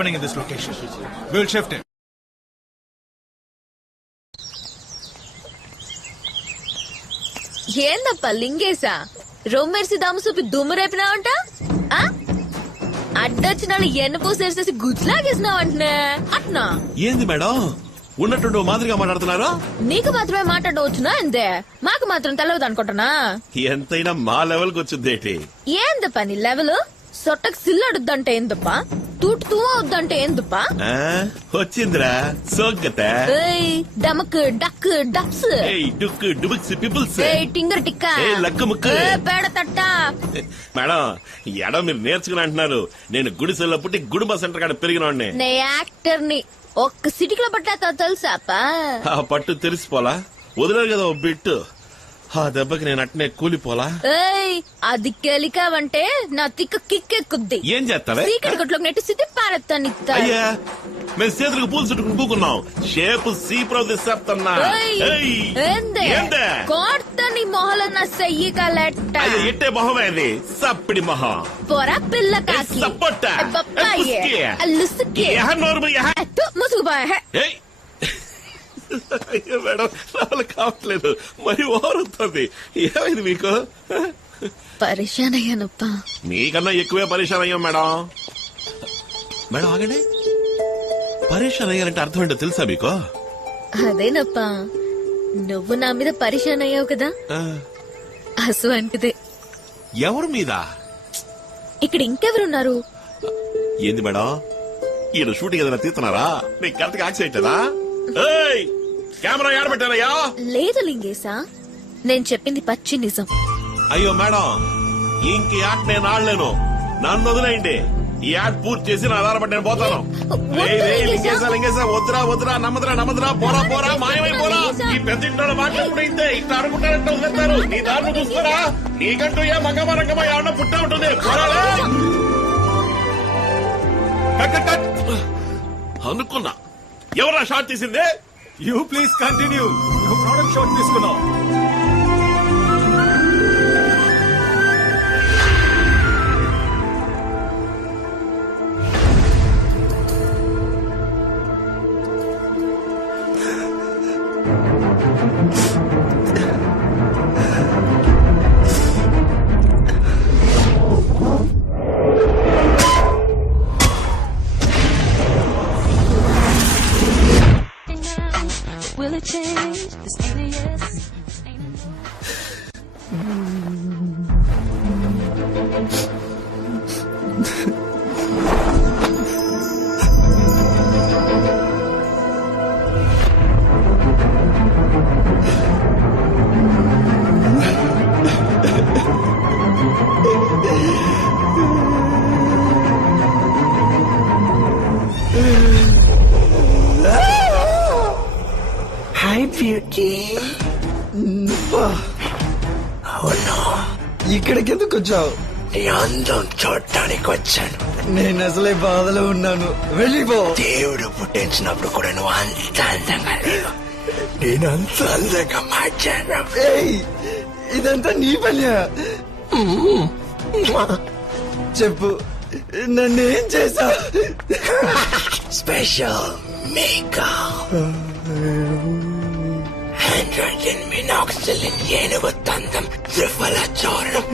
happening in this location. We'll shift it. ఏందప్ప లింగేశా రొమ్మెర్సి దాము చూపి దుమ్ము రేపినావంట అడ్డొచ్చిన వాళ్ళు ఎన్న పూసేసేసి గుజ్లాగేసినావంటనే అట్నా ఏంది మేడం ఉన్నట్టు మాదిరిగా మాట్లాడుతున్నారా? నీకు మాత్రమే మాట్లాడవచ్చునా అంతే మాకు మాత్రం తెలవదు అనుకుంటున్నా. ఎంతైనా మా లెవెల్ కి వచ్చిందేటి? ఏందప్ప నీ లెవెల్? సొట్టకు సిల్లడుద్దంటే ఏందప్ప, తూటు వద్దంటే ఏందప్ప? వచ్చిందిరా సోగ్గత. డమక్ డక్ డప్స్ డుక్ డుబుక్స్ పిపుల్స్ టింగర్ టిక్క లక్క ముక్క పేడ తట్ట. మేడం ఎడో మీరు నేర్చుకుని అంటున్నారు. నేను గుడిసెల్లో పుట్టి గుడుంబ సెంటర్ కాడ పెరిగినోడ్ని. నే యాక్టర్ ని ఒక్క సిటీలో పట్టాక తెలుసాపా? ఆ పట్టు తెలిసిపోలా వదిలేదు కదా ఓ బిట్టు. ఆ దెబ్బకి నేను అట్నే కూలిపోలా. అది కెలికావంటే నా తిక్క కిక్కెక్కుద్ది. ఏం చేస్తావే? సీకటిలోకి నెట్టి సిద్ధి పారెత్తాను. అయ్యా మేము చేతులకు పూలు చుట్టుకుని పూకున్నాం. షేపు సీప్రో తెస్తున్నా. కోర్తని మొహల నా సెయ్యి కలెట్ట. ఎట్టే మొహమే అది సప్పిడి మొహం. పొర పిల్ల కాకి ముసుగుపోయా. అయ్యో మేడం రావాలి కావట్లేదు, మరి ఓరుతుంది. ఏమైంది మీకు? పరిశాన్ అయ్యానప్ప. మీకన్నా ఎక్కువే పరిశాన్ అయ్యాం మేడం. మేడం ఆగండి, పరిశాన్ అయ్యారంటే అర్థం ఏంటో తెలుసా మీకు? అదేనప్ప, నువ్వు నా మీద పరిశాన్ అయ్యావు కదా, అసువంటిదే. ఎవరి మీద? ఇక్కడ ఇంకెవరున్నారు? ఏంది మేడం ఈయన షూటింగ్ ఏదైనా తీస్తున్నారా? నీకు కరెక్ట్ గా యాక్సిడెంట్ కదా? కెమెరా ఏడబెట్టారయ్యా? లేదు లింగేశా, నేను చెప్పింది పచ్చి నిజం. అయ్యో మేడం ఇంక యాడ్ నేను ఆడలేను, నన్ను వదిలేయండి. ఈ యాడ్ పూర్తి చేసి నా ఆధారపడి నేను పోతాను. లింగేశా వద్దురా వద్దురా, నమ్మదురా నమ్మదురా, పోరా పోరా, మాయమైపోరా. ఈ పెద్ద ఇంట్లో మాట్లాడుకుంటే ఇంతే, ఇట్లా అనుకుంటారంటే వదిలేస్తారు. నీ దారిని చూస్తారా? నీకంటూ ఏ మంగమ్మ రంగమ్మ ఏమన్నా పుట్టా ఉంటుంది. అనుకున్నా ఎవరా shot తీసిందే? You please continue. No product shot తీసుకున్నాం. Will it change this alias? Hi, beauty. అవును, ఇక్కడికి ఎందుకు వచ్చావు? నీ అందం చూడటానికి వచ్చాను. నేను అసలే బాధలో ఉన్నాను, వెళ్ళిపో. దేవుడు పుట్టించినప్పుడు కూడా నువ్వు అంత అందంగా లేవు, నేను అంత అందంగా మార్చాను. ఇదంతా నీ పనియా? చెప్పు, నన్నేం చేశా? స్పెషల్ మేకప్, హైడ్రోజన్ మినాక్సిలిన్, ఏనుగు తందం, త్రిఫల చూర్ణం,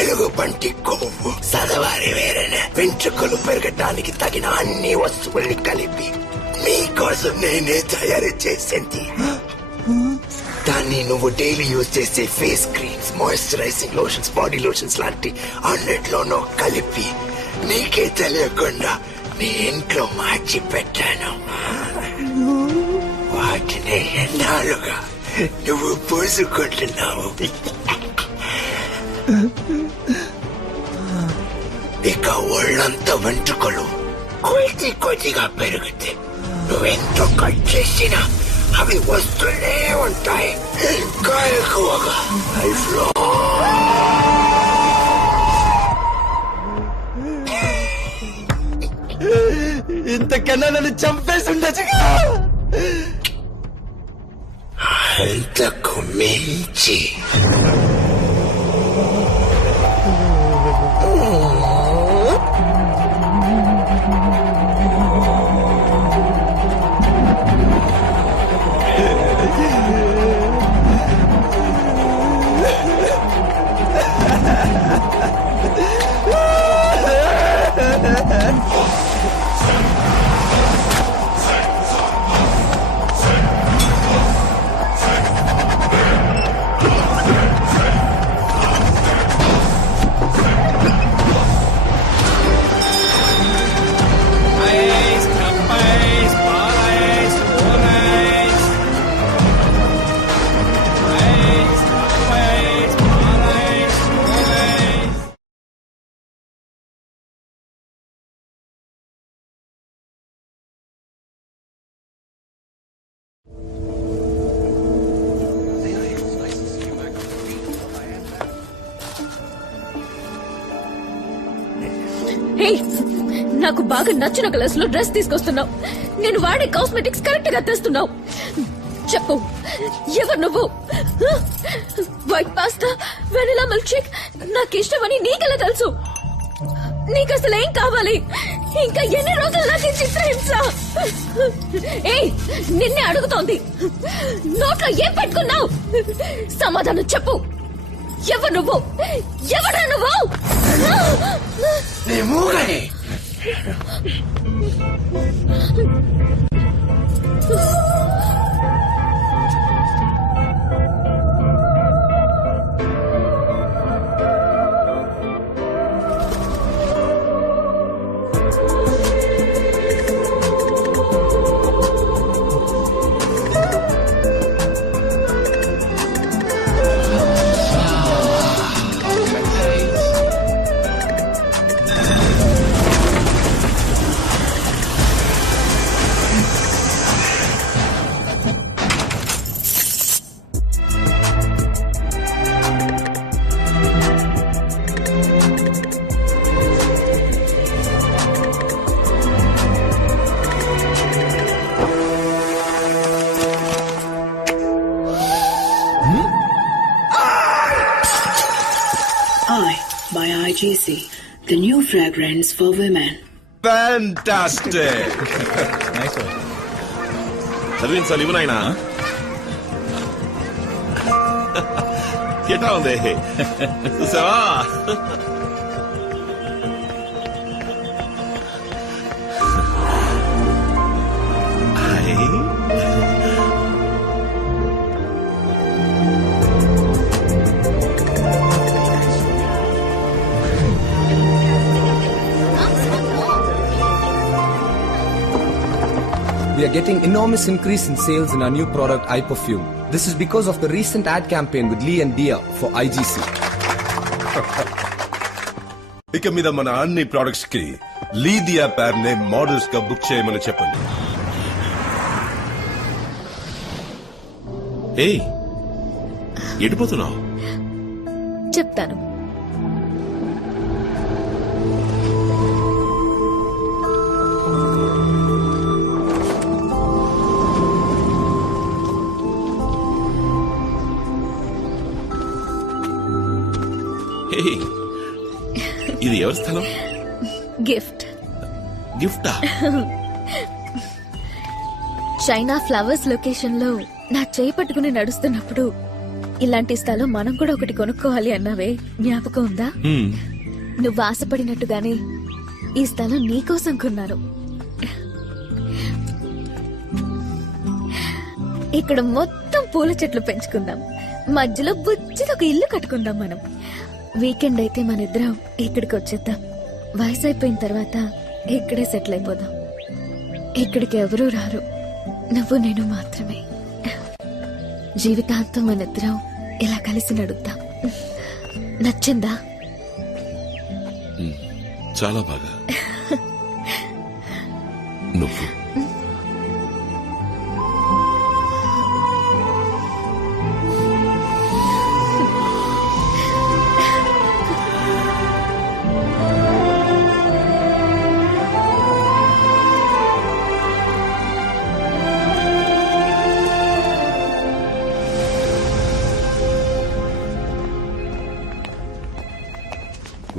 ఎలుగు పంటి కొవ్వు, సదవారి వేరైన వెంట్రుకలు పెరగటానికి తగిన అన్ని వస్తువుల్ని కలిపి మీకోసం నేనే తయారు చేసింది. దాన్ని నువ్వు డైలీ యూజ్ చేసే face creams, moisturising lotions, body lotions లాంటి అన్నిట్లోనూ కలిపి నీకే తెలియకుండా నీ ఇంట్లో మార్చి పెట్టాను. వాటిని ఎన్నాళ్ళుగా నువ్వు పూసుకుంటున్నావు. ఇక ఒళ్ళంతా వెంట్రుకలు కొద్ది కొద్దిగా పెరుగుతాయి. నువ్వెంతో కట్ చేసినా అవి వస్తూనే ఉంటాయి, ఇంకా ఎక్కువగా. ఇంతకన్నా నన్ను చంపేసి ఉండొచ్చు. అంతకు మించి ఏయ్, నాకు బాగా నచ్చిన కలర్స్ లో డ్రెస్ తీసుకొస్తున్నావు. నేను వాడే కాస్మెటిక్స్ కరెక్ట్ గా తెస్తున్నావు. చెప్పు, ఎవరు నువ్వు? White pasta, vanilla milk shake నాకు ఇష్టమని నీకెలా తెలుసు? నీకు అసలు ఏం కావాలి? ఇంకా ఎన్ని రోజులు నాకు ఈ చిత్రహింస? ఏయ్, నిన్నే అడుగుతోంది. నోట్లో ఏం పెట్టుకున్నావు? సమాధానం చెప్పు. ఎవరు నువ్వు? ఎవరా నువ్వు? నీ మూగని I by IGC, the new fragrance for women. Fantastic. చదివించాలి ఇవి నాయనా. ఎట్లా ఉంది చూసావా? We are getting enormous increase in sales in our new product, iPerfume. This is because of the recent ad campaign with Lee and Dia for IGC. ఇక మీద మన అన్ని ప్రొడక్ట్స్ కి లీదియా పేర్ నే మోడల్స్ గా బుక్ చేయమని చెప్పండి. ఏయ్, ఎడిపోతున్నావు? చెప్తాను. ఏయ్, ఇది ఎవరి స్థలం? గిఫ్ట్. గిఫ్టా? చైనా ఫ్లవర్స్ లొకేషన్ లో నా చేయి పట్టుకుని నడుస్తున్నప్పుడు ఇలాంటి స్థలం మనం కూడా ఒకటి కొనుక్కోవాలి అన్నావే, జ్ఞాపకం ఉందా? నువ్వు ఆశపడినట్టుగానే ఈ స్థలం నీకోసం కొన్నాను. ఇక్కడ మొత్తం పూల చెట్లు పెంచుకుందాం, మధ్యలో బుజ్జిలో ఒక ఇల్లు కట్టుకుందాం. మనం వీకెండ్ అయితే మన ఇద్దరం ఇక్కడికి వచ్చేద్దాం. వయసు అయిపోయిన తర్వాత ఇక్కడే సెటిల్ అయిపోదాం. ఇక్కడికి ఎవరూ రారు, నువ్వు నేను మాత్రమే. జీవితాంతం మన ఇద్దరం ఇలా కలిసి నడుద్దాం. నచ్చిందా? చాలా బాగా. నువ్వు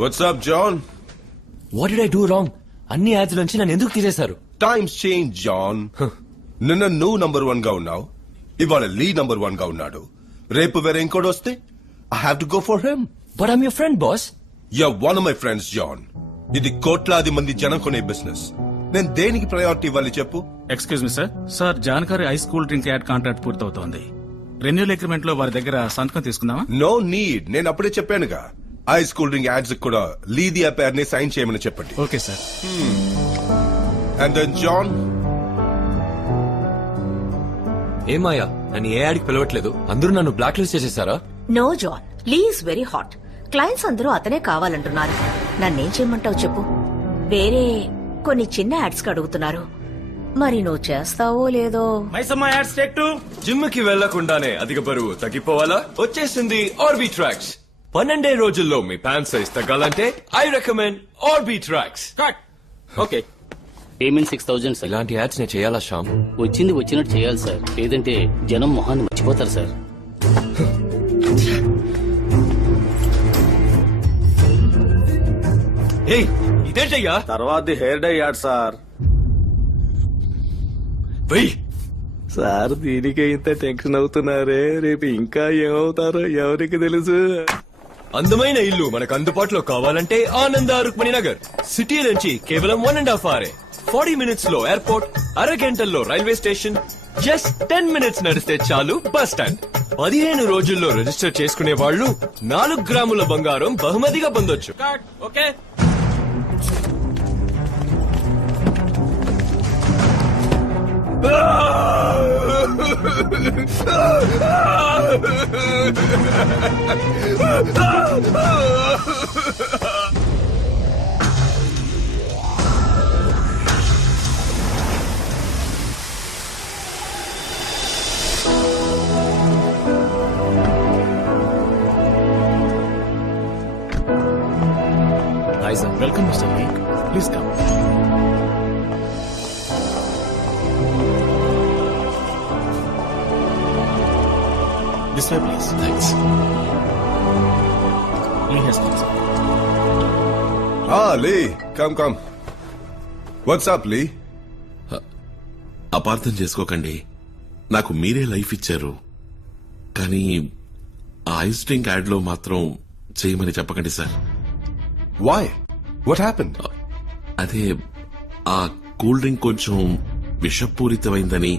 what's up John? What did I do wrong? అన్ని యాడ్స్ నుంచి నన్ను ఎందుకు తీసేశారు? Times change John. నిన్న నువ్వు నంబర్ 1 గా ఉన్నావు, ఇవాళ లీ నంబర్ 1 గా ఉన్నాడు. రేపు వేరే ఇంకోటి వస్తే I have to go for him. But I'm your friend boss. You're one of my friends, John. ఇది కోట్లాది మంది జనం కొనే బిజినెస్. నేను దేనికి ప్రయారిటీ ఇవ్వాలి చెప్పు? Excuse me sir. సార్ జాన్కారి ice cool drink ad contract పూర్తవుతోంది. రెన్యూల్ అగ్రిమెంట్ లో వారి దగ్గర సంతకం తీసుకుందామా? No need. నేను అప్పుడే చెప్పానుగా, ఐస్ కూల్ డ్రింక్ యాడ్స్ కూడా లీదియా పేర్ ని సైన్ చేయమని చెప్పండి. Okay sir. And then John, ఏమాయా నన్ను ఏ యాడ్కి పిలవట్లేదు? అందరూ నన్ను బ్లాక్ లిస్ట్ చేసేసారా? No John, Lee is very hot. Clients అందరూ అతనే కావాలంటున్నారు. నన్నేం చేయమంటావు చెప్పు? వేరే కొన్ని చిన్న యాడ్స్ కి అడుగుతున్నారు. మరి నువ్వు చేస్తావో లేదో. జిమ్ కి వెళ్లకుండానే అధిక బరువు తగ్గిపోవాలా? వచ్చేసింది ఆర్బీ ట్రాక్స్. 12 రోజుల్లో మీ ప్యాంట్ సైజ్ తగ్గాలంటే I recommend RB tracks. Cut. Okay. Payment 6,000 sir. ఇలాంటి యాడ్స్ నేను చేయాలా శ్యామ్? వచ్చింది వచ్చినట్టు చేయాలి సార్, లేదంటే జనం మొహాన్ని మర్చిపోతారు సార్. ఏయ్ ఇదేంటయ్యా? తర్వాత హెయిర్ డై యాడ్ సార్. వెయ్ సార్ దీనికి ఇంత టెన్షన్ అవుతున్నారే, రేపు ఇంకా ఏమవుతారో ఎవరికి తెలుసు. అందమైన ఇల్లు మనకు అందుబాటులో కావాలంటే ఆనంద రుక్మిణి నగర్. సిటీ నుంచి కేవలం 1.5 hours. 40 minutes లో ఎయిర్పోర్ట్, అరగంటల్లో రైల్వే స్టేషన్, జస్ట్ 10 minutes నడిస్తే చాలు బస్ స్టాండ్. 15 రోజుల్లో రిజిస్టర్ చేసుకునే వాళ్ళు 4 గ్రాముల బంగారం బహుమతిగా పొందొచ్చు. Okay. Hi sir. Welcome mister leak, please come. This way, please. Thanks. Lee has come, sir. Lee, come. What's up, Lee? అపార్థం చేసుకోకండి, నాకు మీరే లైఫ్ ఇచ్చారు, కానీ ఆ ఐస్ డ్రింక్ యాడ్ లో మాత్రం చేయమని చెప్పకండి సార్. Why? What happened? అదే ఆ కూల్ డ్రింక్ కొంచెం విషపూరితమైందని,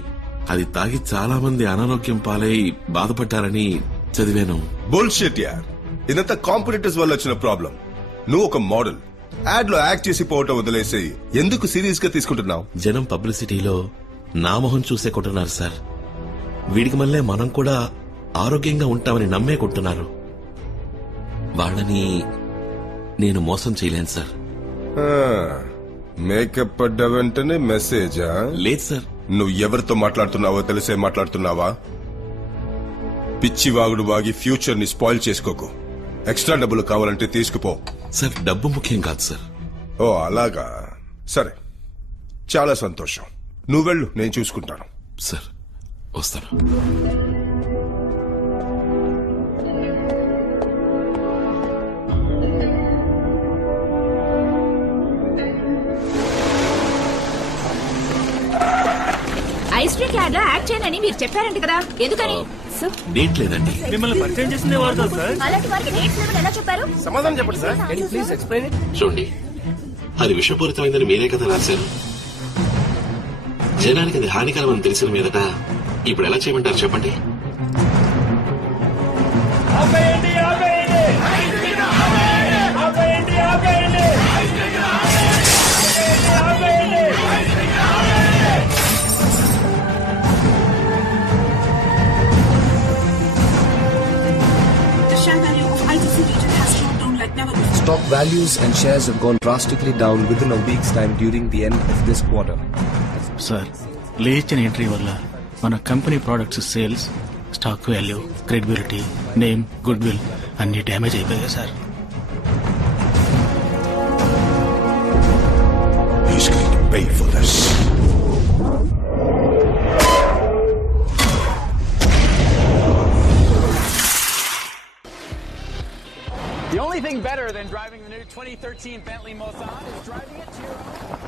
అది తాగి చాలా మంది అనారోగ్యం పాలై బాధపడ్డారని చదివాను. Bullshit, యార్. ఇదంతా కాంపిటీటర్స్ వల్ల వచ్చిన ప్రాబ్లం. నువ్వు ఒక మోడల్, యాడ్ లో యాక్ట్ చేసి పోవటం వదిలేసి ఎందుకు సీరియస్ గా తీసుకుంటున్నావు? జనం పబ్లిసిటీలో నా మొహం చూసే కొంటున్నారు సార్. వీడికి మళ్ళీ మనం కూడా ఆరోగ్యంగా ఉంటామని నమ్మే కొంటున్నారు. వాళ్ళని నేను మోసం చేయలేను సార్. మేకప్ పడ్డ వెంటనే మెసేజా? లేదు సార్. నువ్వు ఎవరితో మాట్లాడుతున్నావో తెలిసే మాట్లాడుతున్నావా? పిచ్చివాగుడు వాగి ఫ్యూచర్ ని స్పాయిల్ చేసుకోకు. ఎక్స్ట్రా డబ్బులు కావాలంటే తీసుకుపో. సార్ డబ్బు ముఖ్యం కాదు సార్. ఓ అలాగా, సరే, చాలా సంతోషం. నువ్వు వెళ్ళు, నేను చూసుకుంటాను. సార్ వస్తాను. ఐస్ డ్రింక్ యాడ్ లో యాడ్ చేయనని మీరు చెప్పారంట కదా, ఎందుకని? డేట్ లేదండి. మిమ్మల్ని పరిచయం చేసిందే వాడతారు సార్. అలాంటి వారికి డేట్స్ లేవని ఎలా చెప్పారు? సమాధానం చెప్పండి సార్. Please explain it. చూడండి, అది విషపూరితమైందని మీరే కదా రాశారు. జనానికి అది హానికరమని తెలిసిన మీదట ఇప్పుడు ఎలా చేయమంటారు చెప్పండి? The share value of ITC region has dropped down like never before. Stock values and shares have gone drastically down within a week's time during the end of this quarter. Sir, లేచిన entry వల్ల మన company products sales, stock value, credibility, name, good will అన్ని damage అయిపోయాయి sir. He's going to pay for this. The only thing better than driving the new 2013 Bentley Mulsanne is driving it to your own.